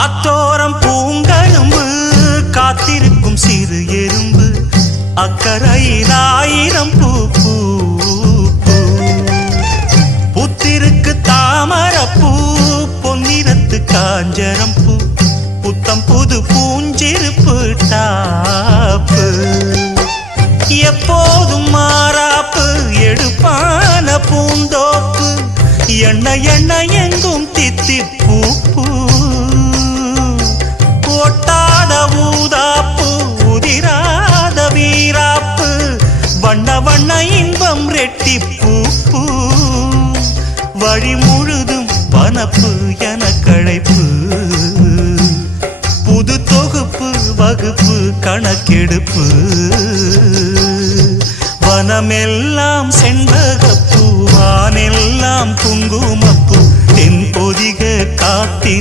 ஆத்தோரம் பூங்கழும்பு காத்திருக்கும் சிறு எறும்பு அக்கரையில் 1000 பூ பூ புத்திருக்கு தாமரப்பூ பொன்னிறத்து காஞ்சரம் பூ புத்தம் புது பூஞ்சிருப்பு டாப்பு எப்போதும் மாறாப்பு எடுப்பான பூந்தோப்பு எண்ண எண்ண எங்கும் தித்திப்பூ பூ ஒட்டாத ஊதாப்பு உதிராத வீராப்பு வண்ண வண்ண இன்பம் ரெட்டிப்பூ பூ வழி முழுதும் வனப்பு என களைப்பு புது தொகுப்பு வகுப்பு கணக்கெடுப்பு வனமெல்லாம் செண்பகப்பூ வானெல்லாம் குங்குமப்பூ தென்பொதிக காத்தினி